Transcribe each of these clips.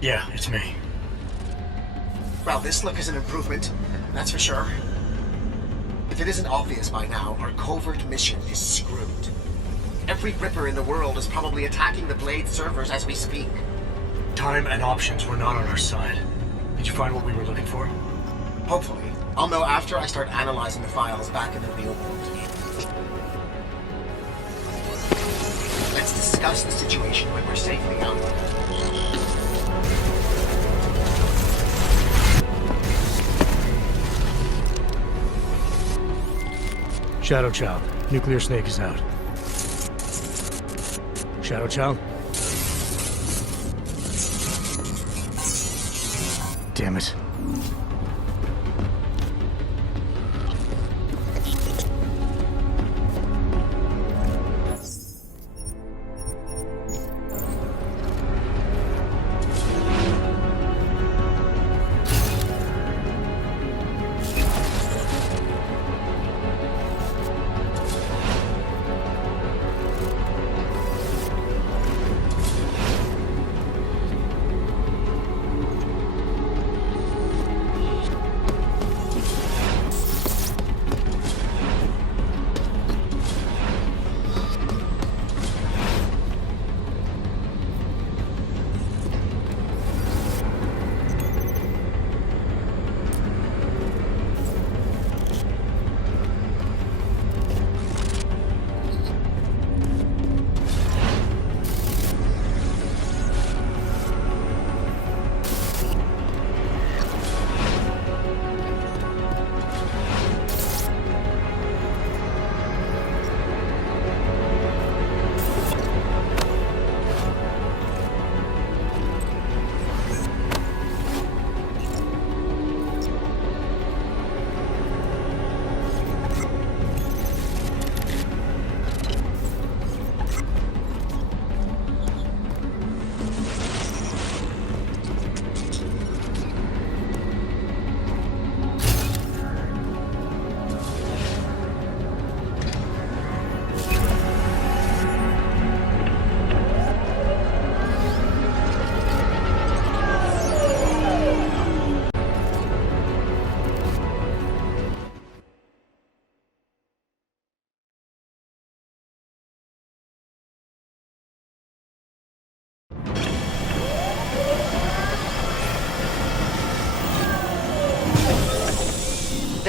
Yeah, it's me. Well, this look is an improvement, that's for sure. If it isn't obvious by now, our covert mission is screwed. Every Ripper in the world is probably attacking the Blade servers as we speak. Time and options were not on our side. Did you find what we were looking for? Hopefully. I'll know after I start analyzing the files back in the real world. Let's discuss the situation when we're safely out of it. Shadow Child. Nuclear Snake is out. Shadow Child? Damn it.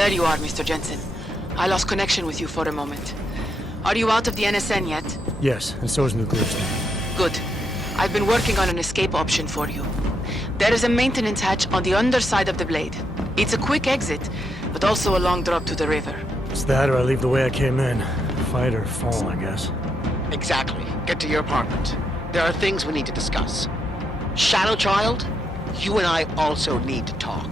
There you are, Mr. Jensen. I lost connection with you for a moment. Are you out of the NSN yet? Yes, and so is Nuclear Snake. Good. I've been working on an escape option for you. There is a maintenance hatch on the underside of the blade. It's a quick exit, but also a long drop to the river. It's that or I leave the way I came in. Fight or fall, I guess. Exactly. Get to your apartment. There are things we need to discuss. Shadow Child, you and I also need to talk.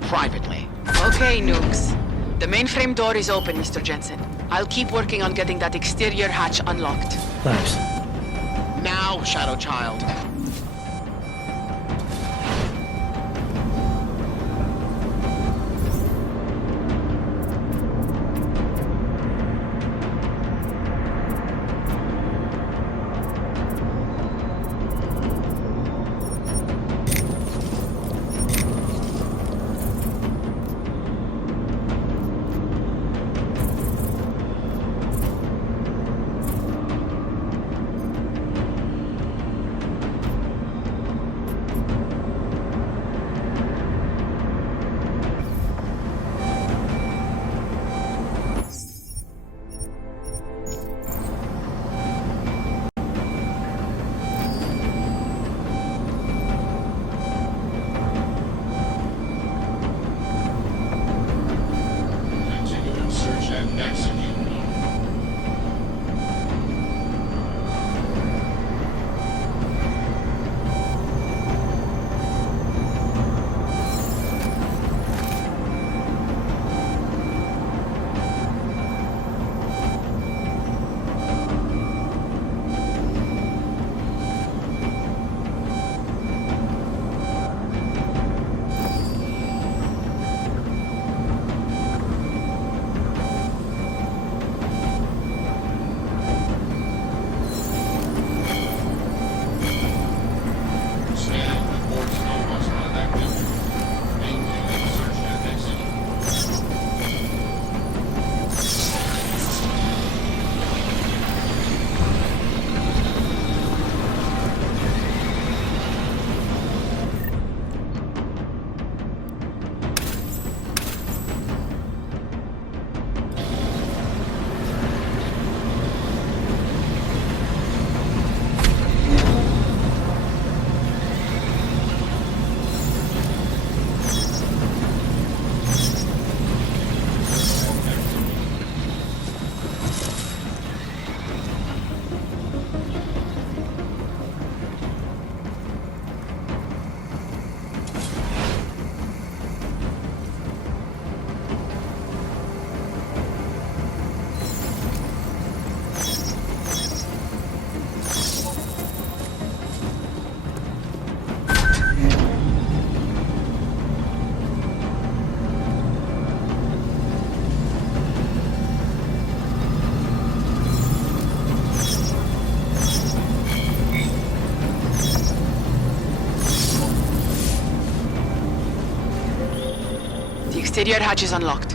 Privately. Okay, Nukes. The mainframe door is open, Mr. Jensen. I'll keep working on getting that exterior hatch unlocked. Thanks. Now, Shadow Child. exterior hatch is unlocked.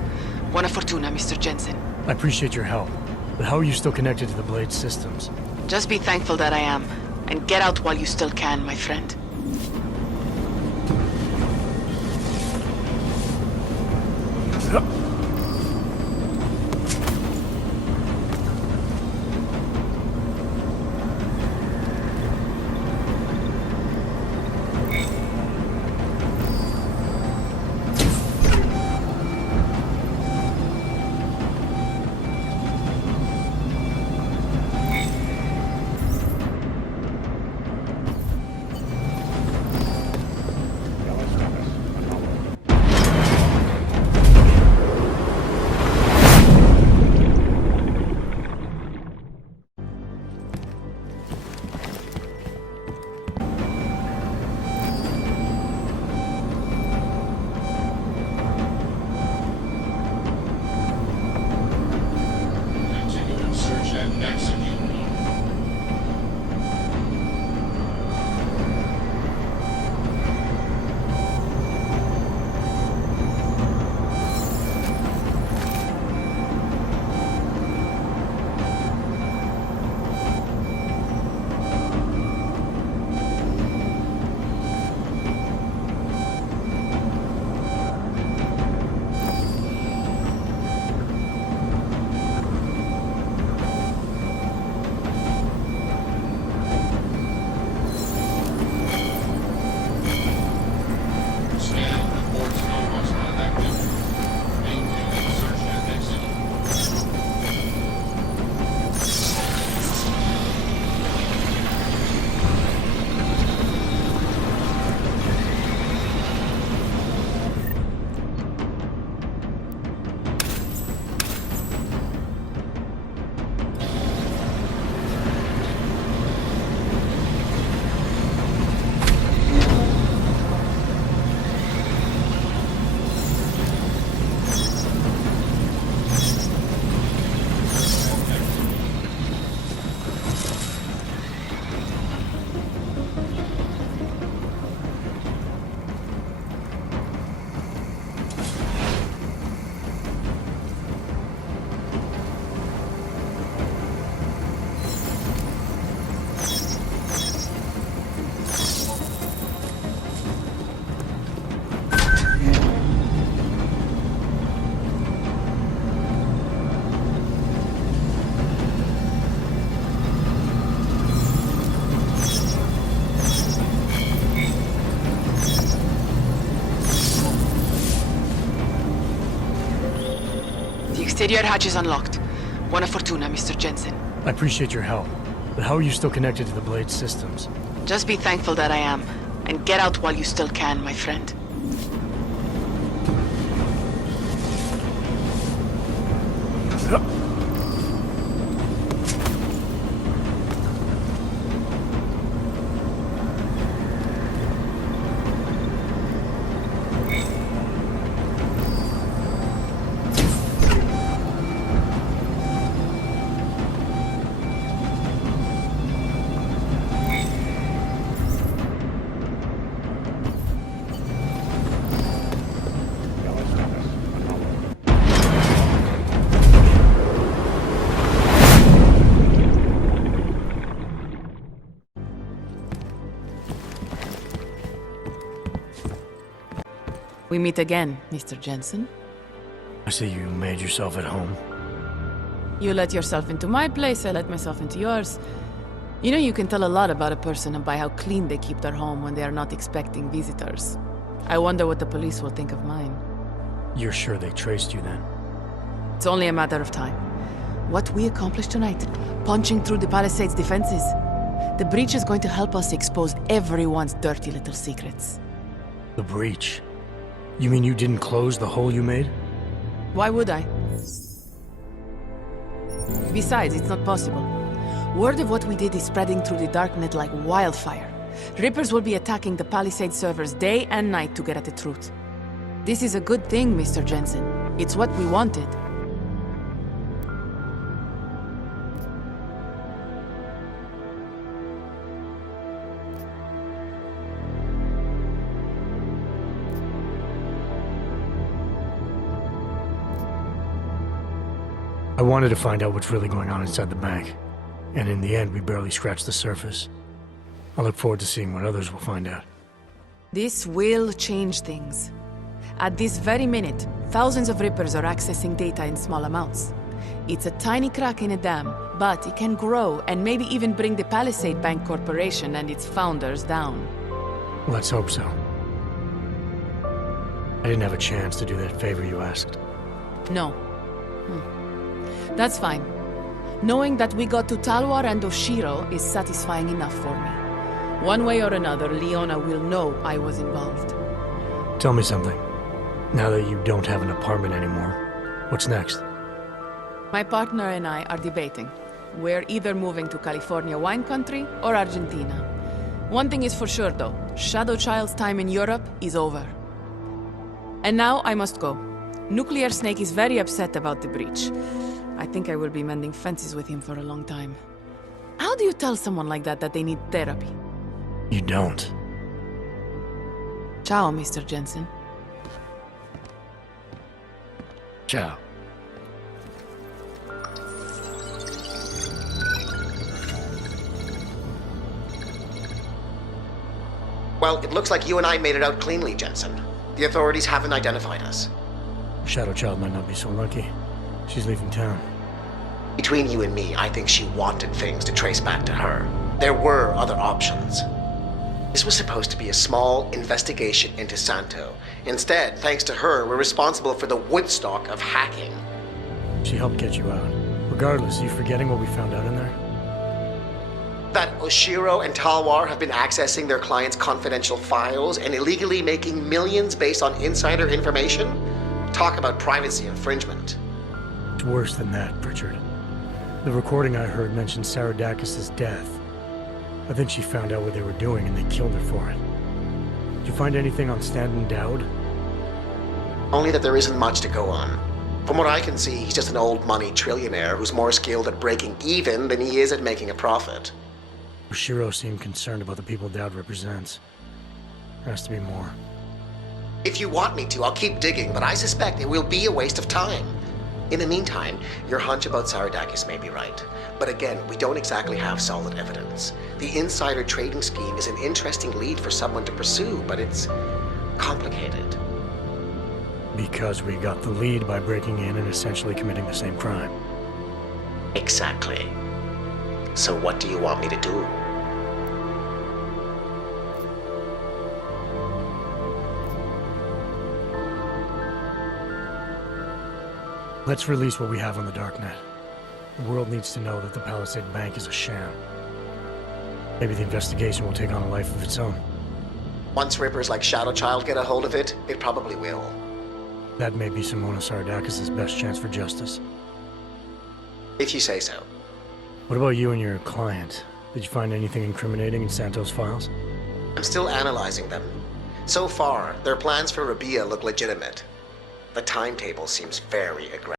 Buona fortuna, Mr. Jensen. I appreciate your help, but how are you still connected to the Blade systems? Just be thankful that I am, and get out while you still can, my friend. Exterior hatch is unlocked. Buona fortuna, Mr. Jensen. I appreciate your help, but how are you still connected to the Blade systems? Just be thankful that I am, and get out while you still can, my friend. We meet again, Mr. Jensen. I see you made yourself at home. You let yourself into my place, I let myself into yours. You know, you can tell a lot about a person by how clean they keep their home when they are not expecting visitors. I wonder what the police will think of mine. You're sure they traced you then? It's only a matter of time. What we accomplished tonight, punching through the Palisades' defenses. The breach is going to help us expose everyone's dirty little secrets. The breach? You mean you didn't close the hole you made? Why would I? Besides, it's not possible. Word of what we did is spreading through the darknet like wildfire. Rippers will be attacking the Palisade servers day and night to get at the truth. This is a good thing, Mr. Jensen. It's what we wanted. wanted to find out what's really going on inside the bank. And in the end, we barely scratched the surface. I look forward to seeing what others will find out. This will change things. At this very minute, thousands of Rippers are accessing data in small amounts. It's a tiny crack in a dam, but it can grow and maybe even bring the Palisade Bank Corporation and its founders down. Let's hope so. I didn't have a chance to do that favor you asked. No. That's fine. Knowing that we got to Talwar and Oshiro is satisfying enough for me. One way or another, Leona will know I was involved. Tell me something. Now that you don't have an apartment anymore, what's next? My partner and I are debating. We're either moving to California wine country or Argentina. One thing is for sure though, Shadow Child's time in Europe is over. And now I must go. Nuclear Snake is very upset about the breach. I think I will be mending fences with him for a long time. How do you tell someone like that they need therapy? You don't. Ciao, Mr. Jensen. Ciao. Well, it looks like you and I made it out cleanly, Jensen. The authorities haven't identified us. Shadow Child might not be so lucky. She's leaving town. Between you and me, I think she wanted things to trace back to her. There were other options. This was supposed to be a small investigation into Santo. Instead, thanks to her, we're responsible for the Woodstock of hacking. She helped get you out. Regardless, are you forgetting what we found out in there? That Oshiro and Talwar have been accessing their clients' confidential files and illegally making millions based on insider information? Talk about privacy infringement. It's worse than that, Pritchard. The recording I heard mentioned Saradakis' death. I think she found out what they were doing and they killed her for it. Did you find anything on Stanton Dowd? Only that there isn't much to go on. From what I can see, he's just an old money trillionaire who's more skilled at breaking even than he is at making a profit. Oshiro seemed concerned about the people Dowd represents. There has to be more. If you want me to, I'll keep digging, but I suspect it will be a waste of time. In the meantime, your hunch about Saradakis may be right. But again, we don't exactly have solid evidence. The insider trading scheme is an interesting lead for someone to pursue, but it's complicated. Because we got the lead by breaking in and essentially committing the same crime. Exactly. So what do you want me to do? Let's release what we have on the darknet. The world needs to know that the Palisade Bank is a sham. Maybe the investigation will take on a life of its own. Once Rippers like Shadow Child get a hold of it, it probably will. That may be Simona Saradakis' best chance for justice. If you say so. What about you and your client? Did you find anything incriminating in Santos' files? I'm still analyzing them. So far, their plans for Rabia look legitimate. The timetable seems very aggressive.